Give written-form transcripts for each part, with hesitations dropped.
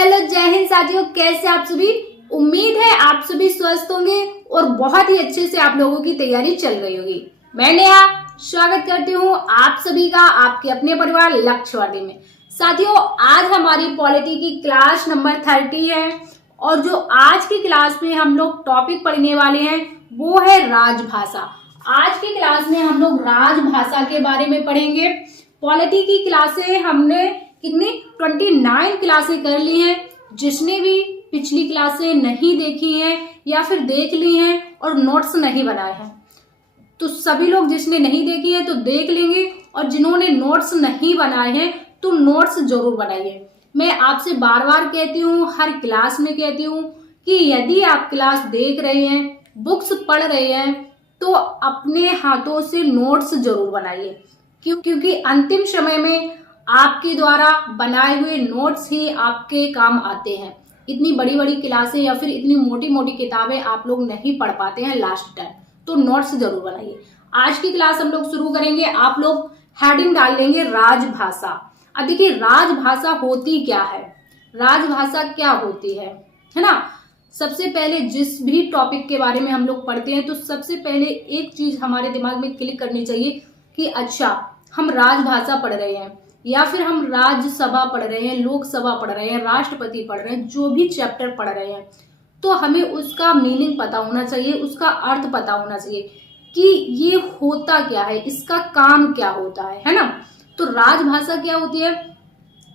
Hello, जय हिंद साथियों। कैसे आप सभी? उम्मीद है आप सभी स्वस्थ होंगे और बहुत ही अच्छे से आप लोगों की तैयारी चल रही होगी। मैं नेहा स्वागत करती हूँ आप सभी का आपके अपने परिवार लक्ष्यवादी में। साथियों, आज हमारी पॉलिटी की क्लास नंबर 30 है और जो आज की क्लास में हम लोग टॉपिक पढ़ने वाले हैं वो है राजभाषा। आज की क्लास में हम लोग राजभाषा के बारे में पढ़ेंगे। पॉलिटी की क्लासें हमने कितनी 29 क्लासें कर ली हैं। जिसने भी पिछली क्लासें नहीं देखी हैं या फिर देख ली हैं और नोट्स नहीं बनाए हैं, तो सभी लोग जिसने नहीं देखी है तो देख लेंगे, और जिन्होंने नोट्स नहीं बनाए हैं तो नोट्स जरूर बनाइए। मैं आपसे बार बार कहती हूँ, हर क्लास में कहती हूँ कि यदि आप क्लास देख रहे हैं, बुक्स पढ़ रहे हैं, तो अपने हाथों से नोट्स जरूर बनाइए। क्योंकि अंतिम समय में आपके द्वारा बनाए हुए नोट्स ही आपके काम आते हैं। इतनी बड़ी बड़ी क्लासें या फिर इतनी मोटी मोटी किताबें आप लोग नहीं पढ़ पाते हैं लास्ट टाइम, तो नोट्स जरूर बनाइए। आज की क्लास हम लोग शुरू करेंगे। आप लोग हेडिंग डाल लेंगे राजभाषा। अब देखिए, राजभाषा होती क्या है, राजभाषा क्या होती है ना। सबसे पहले जिस भी टॉपिक के बारे में हम लोग पढ़ते हैं तो सबसे पहले एक चीज हमारे दिमाग में क्लिक करनी चाहिए कि अच्छा, हम राजभाषा पढ़ रहे हैं या फिर हम राज्यसभा पढ़ रहे हैं, लोकसभा पढ़ रहे हैं, राष्ट्रपति पढ़ रहे हैं, जो भी चैप्टर पढ़ रहे हैं, तो हमें उसका मीनिंग पता होना चाहिए, उसका अर्थ पता होना चाहिए कि ये होता क्या है, इसका काम क्या होता है ना। तो राजभाषा क्या होती है?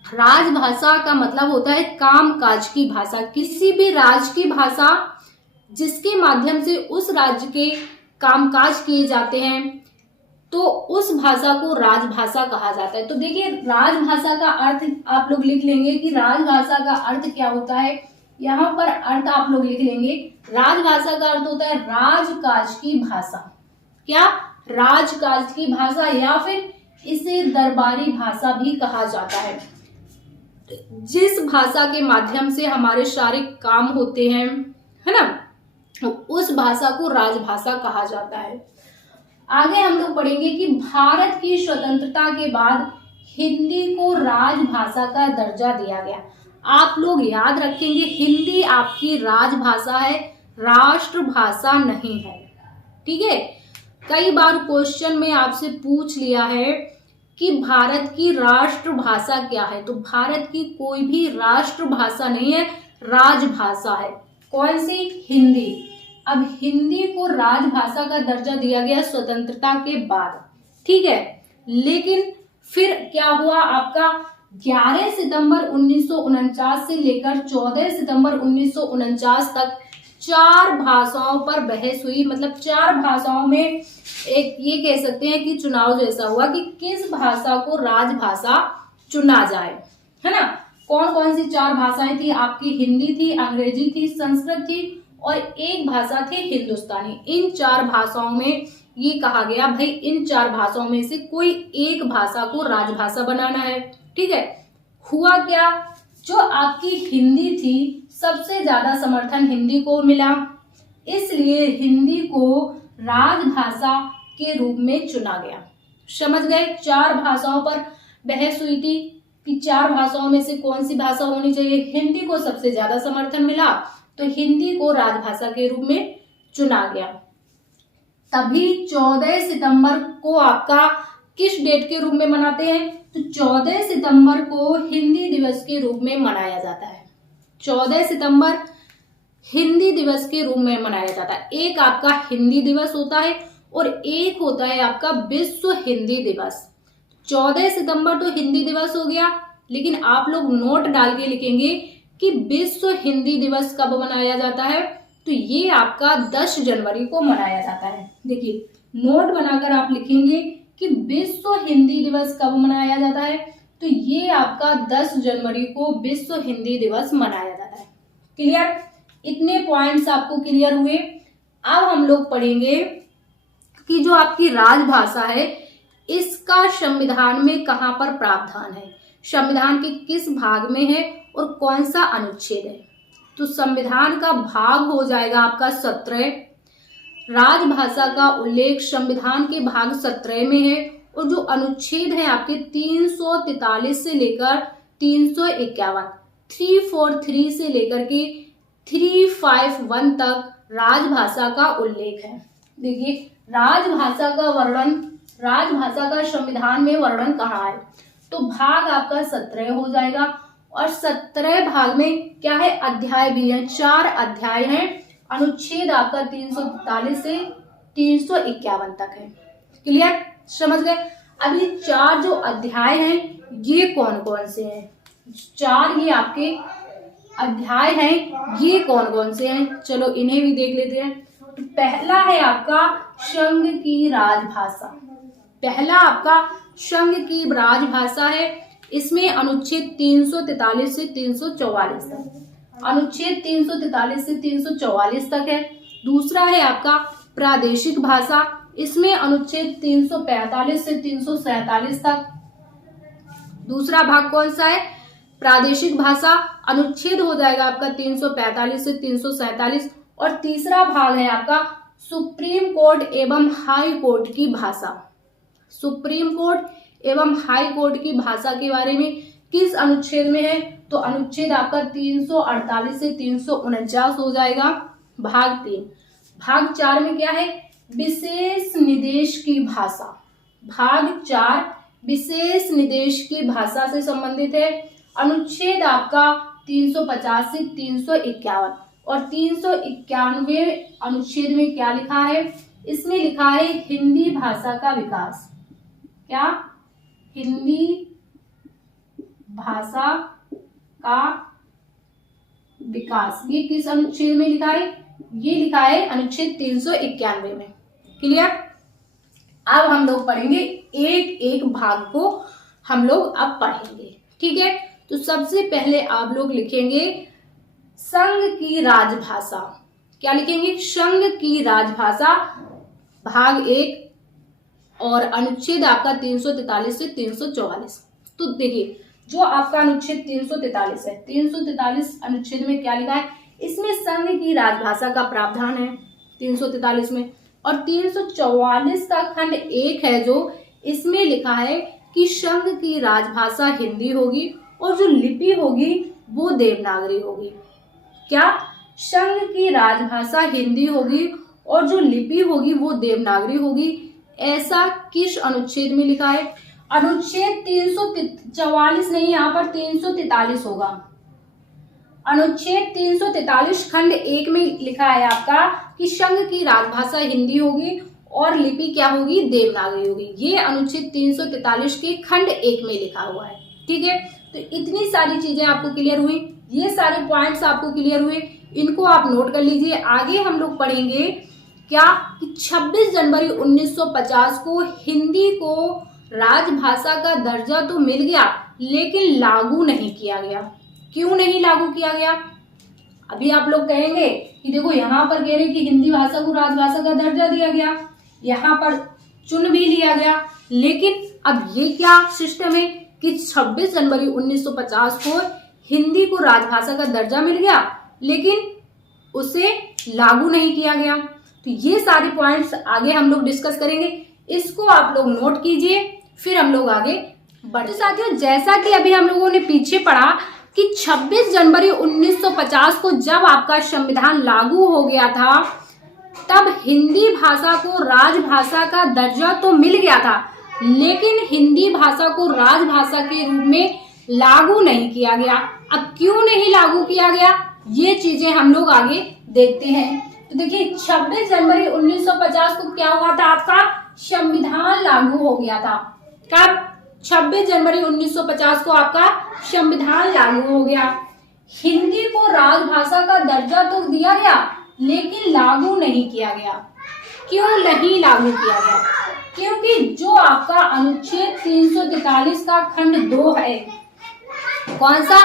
राजभाषा का मतलब होता है कामकाज की भाषा। किसी भी राज्य की भाषा जिसके माध्यम से उस राज्य के कामकाज किए जाते हैं, तो उस भाषा को राजभाषा कहा जाता है। तो देखिए, राजभाषा का अर्थ आप लोग लिख लेंगे कि राजभाषा का अर्थ क्या होता है। यहाँ पर अर्थ आप लोग लिख लेंगे, राजभाषा का अर्थ होता है राजकाज की भाषा। क्या? राजकाज की भाषा, या फिर इसे दरबारी भाषा भी कहा जाता है। जिस भाषा के माध्यम से हमारे सारे काम होते हैं, है ना, उस भाषा को राजभाषा कहा जाता है। आगे हम लोग पढ़ेंगे कि भारत की स्वतंत्रता के बाद हिंदी को राजभाषा का दर्जा दिया गया। आप लोग याद रखेंगे, हिंदी आपकी राजभाषा है, राष्ट्रभाषा नहीं है। ठीक है। कई बार क्वेश्चन में आपसे पूछ लिया है कि भारत की राष्ट्रभाषा क्या है, तो भारत की कोई भी राष्ट्रभाषा नहीं है, राजभाषा है। कौन सी? हिंदी। अब हिंदी को राजभाषा का दर्जा दिया गया स्वतंत्रता के बाद, ठीक है। लेकिन फिर क्या हुआ आपका 11 सितंबर 1949 से लेकर 14 सितंबर 1949 तक 4 भाषाओं पर बहस हुई। मतलब 4 भाषाओं में एक ये कह सकते हैं कि चुनाव जैसा हुआ कि किस भाषा को राजभाषा चुना जाए, है ना। कौन कौन सी 4 भाषाएं थी आपकी? हिंदी थी, अंग्रेजी थी, संस्कृत थी और एक भाषा थी हिंदुस्तानी। इन 4 भाषाओं में ये कहा गया, भाई इन 4 भाषाओं में से कोई एक भाषा को राजभाषा बनाना है। ठीक है। हुआ क्या, जो आपकी हिंदी थी, सबसे ज्यादा समर्थन हिंदी को मिला, इसलिए हिंदी को राजभाषा के रूप में चुना गया। समझ गए? 4 भाषाओं पर बहस हुई थी कि 4 भाषाओं में से कौन सी भाषा होनी चाहिए। हिंदी को सबसे ज्यादा समर्थन मिला तो हिंदी को राजभाषा के रूप में चुना गया। तभी 14 सितंबर को आपका किस डेट के रूप में मनाते हैं? तो 14 सितंबर को हिंदी दिवस के रूप में मनाया जाता है। 14 सितंबर हिंदी दिवस के रूप में मनाया जाता है। एक आपका हिंदी दिवस होता है और एक होता है आपका विश्व हिंदी दिवस। 14 सितंबर तो हिंदी दिवस हो गया, लेकिन आप लोग नोट डाल के लिखेंगे कि विश्व हिंदी दिवस कब मनाया जाता है। तो ये आपका 10 जनवरी को मनाया जाता है। देखिए, नोट बनाकर आप लिखेंगे कि विश्व हिंदी दिवस कब मनाया जाता है, तो ये आपका 10 जनवरी को विश्व हिंदी दिवस मनाया जाता है। क्लियर? इतने पॉइंट्स आपको क्लियर हुए। अब हम लोग पढ़ेंगे कि जो आपकी राजभाषा है, इसका संविधान में कहां पर प्रावधान है, संविधान के किस भाग में है और कौन सा अनुच्छेद है। तो संविधान का भाग हो जाएगा आपका 17। राजभाषा का उल्लेख संविधान के भाग 17 में है और जो अनुच्छेद है आपके 343 से लेकर 351, 343 से लेकर के 351 तक राजभाषा का उल्लेख है। देखिए राजभाषा का वर्णन, राजभाषा का संविधान में वर्णन कहाँ है, तो भाग आपका 17 हो जाएगा। और 17 भाग में क्या है, अध्याय भी है, 4 अध्याय हैं। अनुच्छेद आपका 343 से 351 तक है। क्लियर, समझ गए। अब ये 4 जो अध्याय हैं ये कौन कौन से हैं, 4 ये आपके अध्याय हैं, ये कौन कौन से हैं, चलो इन्हें भी देख लेते हैं। तो पहला है आपका संघ की राजभाषा, पहला आपका संघ की राजभाषा है। इसमें अनुच्छेद 343 से 344 तक, अनुच्छेद 343 से 344 तक है। दूसरा है आपका प्रादेशिक भाषा, इसमें अनुच्छेद 345 से 347 तक। दूसरा भाग कौन सा है, प्रादेशिक भाषा, अनुच्छेद हो जाएगा आपका 345 से 347। और तीसरा भाग है आपका सुप्रीम कोर्ट एवं हाई कोर्ट की भाषा। सुप्रीम कोर्ट एवं हाई कोर्ट की भाषा के बारे में किस अनुच्छेद में है, तो अनुच्छेद आपका 348 से 349 हो जाएगा, भाग 3। भाग 4 में क्या है, विशेष निदेश की भाषा, भाग 4 विशेष निदेश की भाषा से संबंधित है। अनुच्छेद आपका 350 से 351। और 391 अनुच्छेद में क्या लिखा है, इसमें लिखा है हिंदी भाषा का विकास। क्या, हिंदी भाषा का विकास, ये किस अनुच्छेद में लिखा है, ये लिखा है अनुच्छेद 391 में। क्लियर। अब हम लोग पढ़ेंगे एक एक भाग को, हम लोग अब पढ़ेंगे, ठीक है। तो सबसे पहले आप लोग लिखेंगे संघ की राजभाषा। क्या लिखेंगे, संघ की राजभाषा, भाग 1 और अनुच्छेद आपका 343 से 344। तो देखिए जो आपका अनुच्छेद 343 है, 343 अनुच्छेद में क्या लिखा है, इसमें संघ की राजभाषा का प्रावधान है 343 में। और 344 का खंड 1 है जो, इसमें लिखा है कि संघ की राजभाषा हिंदी होगी और जो लिपि होगी वो देवनागरी होगी। क्या, संघ की राजभाषा हिंदी होगी और जो लिपि होगी वो देवनागरी होगी, ऐसा किस अनुच्छेद में लिखा है, अनुच्छेद 344 नहीं, यहाँ पर 343 होगा। अनुच्छेद 343 खंड 1 में लिखा है आपका कि संघ की राजभाषा हिंदी होगी और लिपि क्या होगी, देवनागरी होगी। ये अनुच्छेद 343 के खंड 1 में लिखा हुआ है, ठीक है। तो इतनी सारी चीजें आपको क्लियर हुई, ये सारे पॉइंट्स आपको क्लियर हुए, इनको आप नोट कर लीजिए। आगे हम लोग पढ़ेंगे क्या कि 26 जनवरी 1950 को हिंदी को राजभाषा का दर्जा तो मिल गया लेकिन लागू नहीं किया गया। क्यों नहीं लागू किया गया, अभी आप लोग कहेंगे कि देखो यहाँ पर कह रहे कि हिंदी भाषा को राजभाषा का दर्जा दिया गया, यहाँ पर चुन भी लिया गया, लेकिन अब ये क्या सिस्टम है कि 26 जनवरी 1950 को हिंदी को राजभाषा का दर्जा मिल गया लेकिन उसे लागू नहीं किया गया। तो ये सारे पॉइंट्स आगे हम लोग डिस्कस करेंगे, इसको आप लोग नोट कीजिए, फिर हम लोग आगे बढ़ते। साथियों जैसा कि अभी हम लोगों ने पीछे पढ़ा कि 26 जनवरी 1950 को जब आपका संविधान लागू हो गया था तब हिंदी भाषा को राजभाषा का दर्जा तो मिल गया था लेकिन हिंदी भाषा को राजभाषा के रूप में लागू नहीं किया गया। अब क्यों नहीं लागू किया गया, ये चीजें हम लोग आगे देखते हैं। तो देखिए 26 जनवरी 1950 को क्या हुआ था, आपका संविधान लागू हो गया था। कब, 26 जनवरी 1950 को आपका संविधान लागू हो गया। हिंदी को राजभाषा का दर्जा तो दिया गया लेकिन लागू नहीं किया गया। क्यों नहीं लागू किया गया, क्योंकि जो आपका अनुच्छेद 343 का खंड 2 है, कौन सा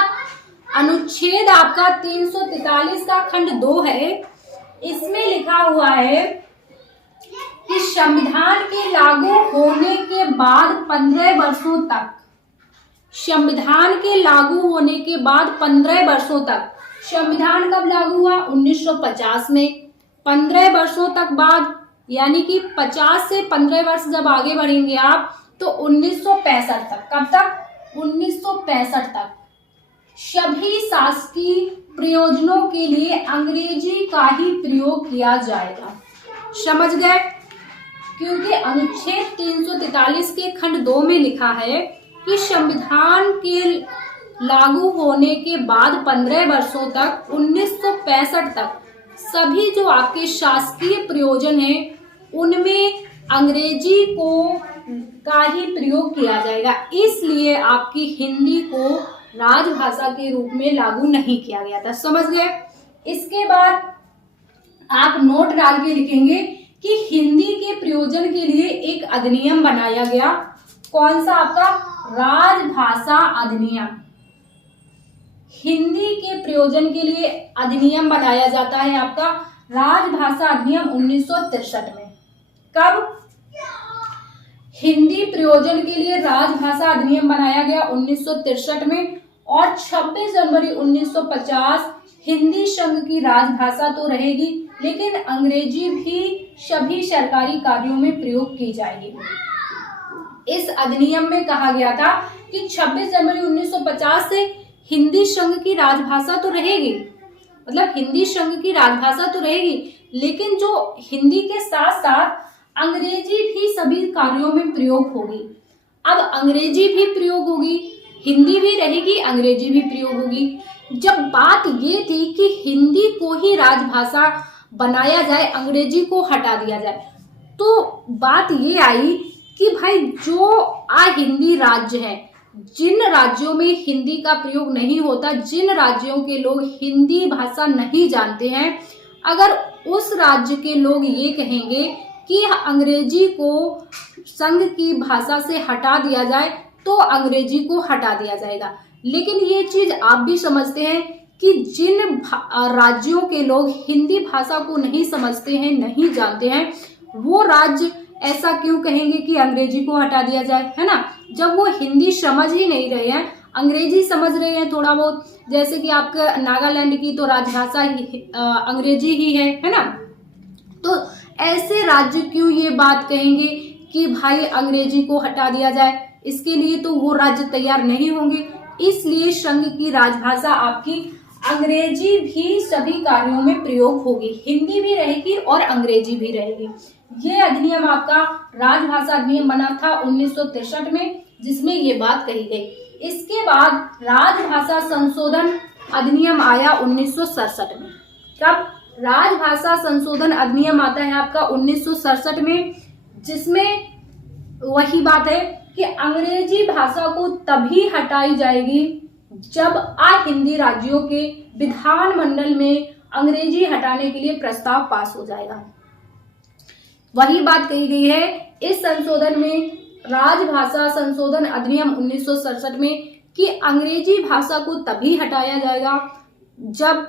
अनुच्छेद आपका 343 का खंड 2 है, इसमें लिखा हुआ है कि संविधान के लागू होने के बाद 15 वर्षों तक, संविधान के लागू होने के बाद 15 वर्षों तक, संविधान कब लागू हुआ 1950 में, 15 वर्षों तक बाद, यानी कि 50 से 15 वर्ष जब आगे बढ़ेंगे आप तो 1965 तक, कब तक 1965 तक सभी शासकीय प्रयोजनों के लिए अंग्रेजी का ही प्रयोग किया जाएगा। समझ गए? क्योंकि अनुच्छेद 343 के खंड 2 में लिखा है कि संविधान के लागू होने के बाद 15 वर्षों तक 1965 तक सभी जो आपके शासकीय प्रयोजन हैं उनमें अंग्रेजी का ही प्रयोग किया जाएगा। इसलिए आपकी हिंदी को राजभाषा के रूप में लागू नहीं किया गया था। समझ गए? इसके बाद आप नोट डाल के लिखेंगे कि हिंदी के प्रयोजन के लिए एक अधिनियम बनाया गया। कौन सा? आपका राजभाषा अधिनियम। हिंदी के प्रयोजन के लिए अधिनियम बनाया जाता है आपका राजभाषा अधिनियम 1963 में। कब? हिंदी प्रयोजन के लिए राजभाषा अधिनियम बनाया गया 1963 में। और 26 जनवरी 1950 हिंदी संघ की राजभाषा तो रहेगी, लेकिन अंग्रेजी भी सभी सरकारी कार्यों में प्रयोग की जाएगी। इस अधिनियम में कहा गया था कि 26 जनवरी 1950 से हिंदी संघ की राजभाषा तो रहेगी, मतलब हिंदी संघ की राजभाषा तो रहेगी, लेकिन जो हिंदी के साथ साथ अंग्रेजी भी सभी कार्यों में प्रयोग होगी। अब अंग्रेजी भी प्रयोग होगी, हिंदी भी रहेगी, अंग्रेजी भी प्रयोग होगी। जब बात ये थी कि हिंदी को ही राजभाषा बनाया जाए, अंग्रेजी को हटा दिया जाए, तो बात ये आई कि भाई जो हिंदी राज्य हैं, जिन राज्यों में हिंदी का प्रयोग नहीं होता, जिन राज्यों के लोग हिंदी भाषा नहीं जानते हैं, अगर उस राज्य के लोग ये कहेंगे कि अंग्रेजी को संघ की भाषा से हटा दिया जाए तो अंग्रेजी को हटा दिया जाएगा। लेकिन ये चीज आप भी समझते हैं कि जिन राज्यों के लोग हिंदी भाषा को नहीं समझते हैं, नहीं जानते हैं, वो राज्य ऐसा क्यों कहेंगे कि अंग्रेजी को हटा दिया जाए, है ना? जब वो हिंदी समझ ही नहीं रहे हैं, अंग्रेजी समझ रहे हैं थोड़ा बहुत, जैसे कि आपका नागालैंड की तो राजभाषा अंग्रेजी ही है ना? तो ऐसे राज्य क्यों ये बात कहेंगे कि भाई अंग्रेजी को हटा दिया जाए? इसके लिए तो वो राज्य तैयार नहीं होंगे। इसलिए संघ की राजभाषा आपकी अंग्रेजी भी सभी कार्यों में प्रयोग होगी, हिंदी भी रहेगी और अंग्रेजी भी रहेगी। ये अधिनियम आपका राजभाषा अधिनियम बना था 1963 में, जिसमें ये बात कही गई। इसके बाद राजभाषा संशोधन अधिनियम आया 1967 में। कब? राजभाषा संशोधन अधिनियम आता है आपका 1967 में, जिसमें वही बात है कि अंग्रेजी भाषा को तभी हटाई जाएगी जब हिंदी राज्यों के विधानमंडल में अंग्रेजी हटाने के लिए प्रस्ताव पास हो जाएगा। वही बात कही गई है इस संशोधन में, राजभाषा संशोधन अधिनियम 1967 में, कि अंग्रेजी भाषा को तभी हटाया जाएगा जब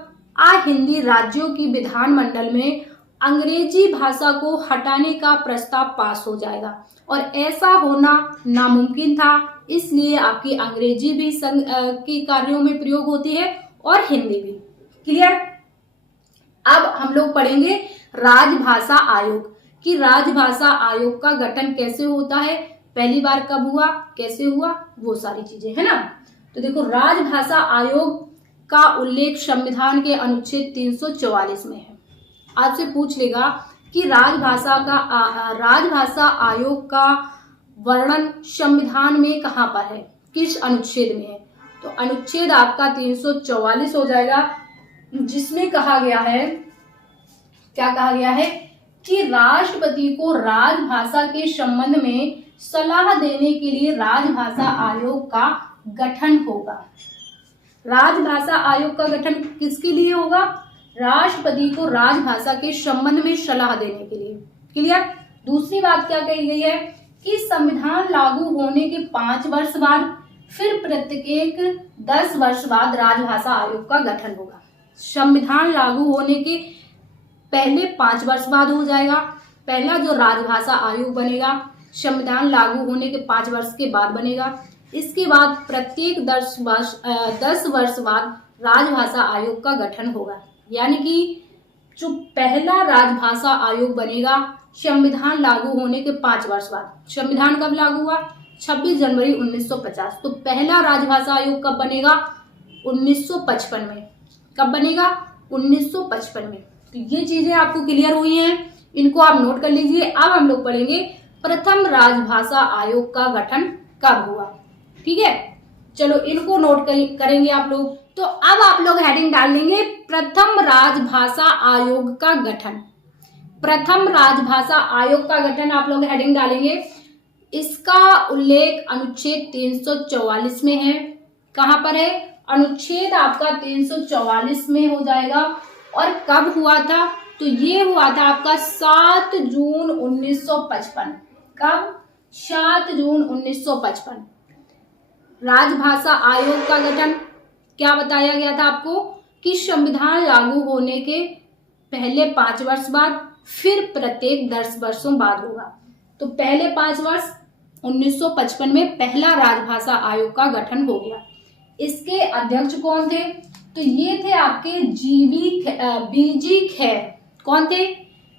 हिंदी राज्यों की विधानमंडल में अंग्रेजी भाषा को हटाने का प्रस्ताव पास हो जाएगा। और ऐसा होना नामुमकिन था, इसलिए आपकी अंग्रेजी भी संघ के कार्यों में प्रयोग होती है और हिंदी भी। क्लियर? अब हम लोग पढ़ेंगे राजभाषा आयोग, कि राजभाषा आयोग का गठन कैसे होता है, पहली बार कब हुआ, कैसे हुआ, वो सारी चीजें, है ना? तो देखो, राजभाषा आयोग का उल्लेख संविधान के अनुच्छेद 344 में है। आपसे पूछ लेगा कि राजभाषा आयोग का वर्णन संविधान में कहाँ पर है, किस अनुच्छेद में है? तो अनुच्छेद आपका 344 हो जाएगा, जिसमें कहा गया है, क्या कहा गया है कि राष्ट्रपति को राजभाषा के संबंध में सलाह देने के लिए राजभाषा आयोग का गठन होगा। राजभाषा आयोग का गठन किसके लिए होगा? राष्ट्रपति को राजभाषा के संबंध में सलाह देने के लिए। क्लियर? दूसरी बात क्या कही गई है कि संविधान लागू होने के 5 वर्ष बाद फिर प्रत्येक 10 वर्ष बाद राजभाषा आयोग का गठन होगा। संविधान लागू होने के पहले 5 वर्ष बाद हो जाएगा, पहला जो राजभाषा आयोग बनेगा संविधान लागू होने के 5 वर्ष के बाद बनेगा। इसके बाद प्रत्येक 10 वर्ष बाद राजभाषा आयोग का गठन होगा। यानी कि जो पहला राजभाषा आयोग बनेगा संविधान लागू होने के 5 वर्ष बाद। संविधान कब लागू हुआ? 26 जनवरी 1950। तो पहला राजभाषा आयोग कब बनेगा? 1955 में। कब बनेगा? 1955 में। तो ये चीजें आपको क्लियर हुई हैं, इनको आप नोट कर लीजिए। अब हम लोग पढ़ेंगे प्रथम राजभाषा आयोग का गठन कब हुआ। ठीक है, चलो इनको नोट करेंगे आप लोग। तो अब आप लोग हेडिंग डाल देंगे प्रथम राजभाषा आयोग का गठन। प्रथम राजभाषा आयोग का गठन आप लोग हेडिंग डालेंगे। इसका उल्लेख अनुच्छेद 344 में है। कहां पर है? अनुच्छेद आपका 344 में हो जाएगा। और कब हुआ था? तो ये हुआ था आपका 7 जून 1955। कब? 7 जून 1955। राजभाषा आयोग का गठन क्या बताया गया था आपको कि संविधान लागू होने के पहले 5 वर्ष बाद, फिर प्रत्येक 10 वर्षों बाद होगा। तो पहले 5 वर्ष 1955 में पहला राजभाषा आयोग का गठन हो गया। इसके अध्यक्ष कौन थे? तो ये थे आपके बीजी खेर। कौन थे?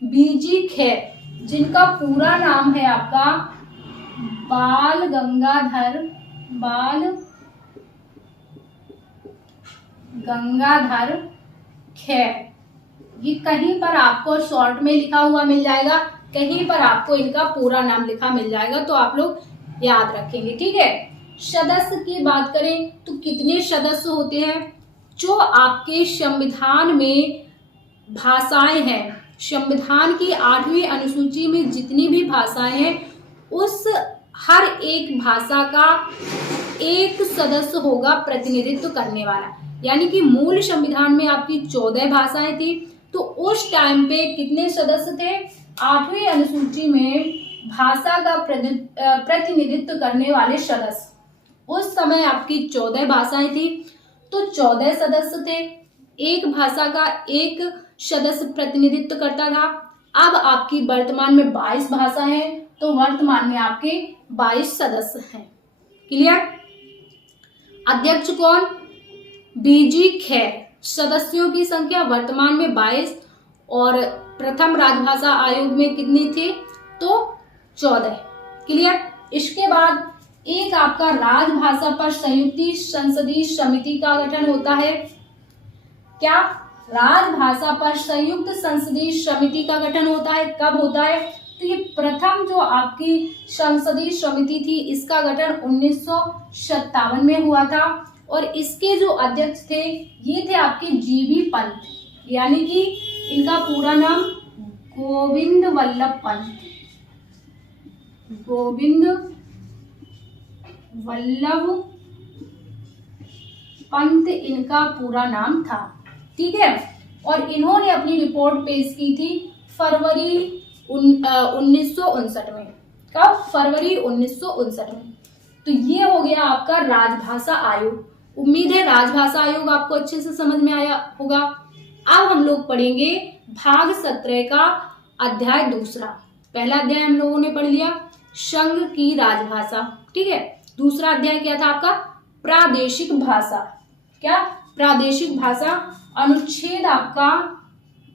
बीजी खेर, जिनका पूरा नाम है आपका बाल गंगाधर खेर। ये कहीं पर आपको शॉर्ट में लिखा हुआ मिल जाएगा, कहीं पर आपको इनका पूरा नाम लिखा मिल जाएगा, तो आप लोग याद रखेंगे। ठीक है, सदस्य की बात करें तो कितने सदस्य होते हैं? जो आपके संविधान में भाषाएं हैं, संविधान की 8वीं अनुसूची में जितनी भी भाषाएं हैं, उस हर एक भाषा का एक सदस्य होगा प्रतिनिधित्व करने वाला। यानी कि मूल संविधान में आपकी 14 भाषाएं थी, तो उस टाइम पे कितने सदस्य थे? 8वीं अनुसूची में भाषा का प्रतिनिधित्व करने वाले सदस्य उस समय आपकी 14 भाषाएं थी, तो 14 सदस्य थे। एक भाषा का एक सदस्य प्रतिनिधित्व करता था। अब आपकी वर्तमान में 22 भाषा है, तो वर्तमान में आपके 22 सदस्य हैं। क्लियर? अध्यक्ष कौन? बीजी खेर। सदस्यों की संख्या वर्तमान में 22 और प्रथम राजभाषा आयोग में कितनी थी? तो 14। क्लियर? इसके बाद एक आपका राजभाषा पर संयुक्त संसदीय समिति का गठन होता है। क्या? राजभाषा पर संयुक्त संसदीय समिति का गठन होता है। कब होता है? तो ये प्रथम जो आपकी संसदीय समिति थी, इसका गठन 1957 में हुआ था। और इसके जो अध्यक्ष थे, ये थे आपके जीबी पंत, यानी कि इनका पूरा नाम गोविंद वल्लभ पंत। गोविंद वल्लभ पंत इनका पूरा नाम था। ठीक है, और इन्होंने अपनी रिपोर्ट पेश की थी फरवरी 1959 में। कब? फरवरी 1959 में। तो ये हो गया आपका राजभाषा आयोग। उम्मीद है राजभाषा आयोग आपको अच्छे से समझ में आया होगा। अब हम लोग पढ़ेंगे भाग 17 का अध्याय दूसरा। पहला अध्याय हम लोगों ने पढ़ लिया संघ की राजभाषा। ठीक है, दूसरा अध्याय क्या था आपका? प्रादेशिक भाषा। क्या? प्रादेशिक भाषा। अनुच्छेद आपका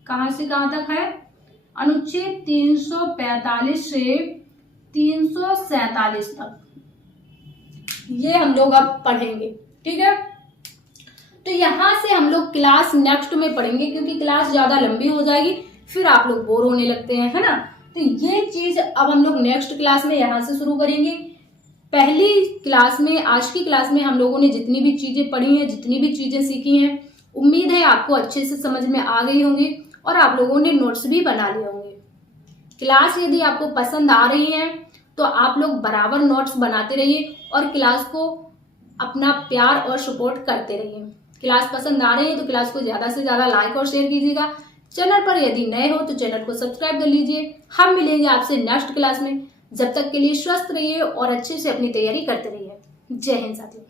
कहां से कहां तक है? अनुच्छेद 345 से 347 तक ये हम लोग अब पढ़ेंगे। ठीक है, तो यहां से हम लोग क्लास नेक्स्ट में पढ़ेंगे, क्योंकि क्लास ज्यादा लंबी हो जाएगी, फिर आप लोग बोर होने लगते हैं, है ना। तो ये चीज अब हम लोग नेक्स्ट क्लास में यहां से शुरू करेंगे। पहली क्लास में, आज की क्लास में हम लोगों ने जितनी भी चीजें पढ़ी हैं, जितनी भी चीजें सीखी हैं, उम्मीद है आपको अच्छे से समझ में आ गई होंगी और आप लोगों ने नोट्स भी बना लिए होंगे। क्लास यदि आपको पसंद आ रही है तो आप लोग बराबर नोट्स बनाते रहिए और क्लास को अपना प्यार और सपोर्ट करते रहिए। क्लास पसंद आ रही है तो क्लास को ज्यादा से ज्यादा लाइक और शेयर कीजिएगा। चैनल पर यदि नए हो तो चैनल को सब्सक्राइब कर लीजिए। हम मिलेंगे आपसे नेक्स्ट क्लास में। जब तक के लिए स्वस्थ रहिए और अच्छे से अपनी तैयारी करते रहिए। जय हिंद साथियों।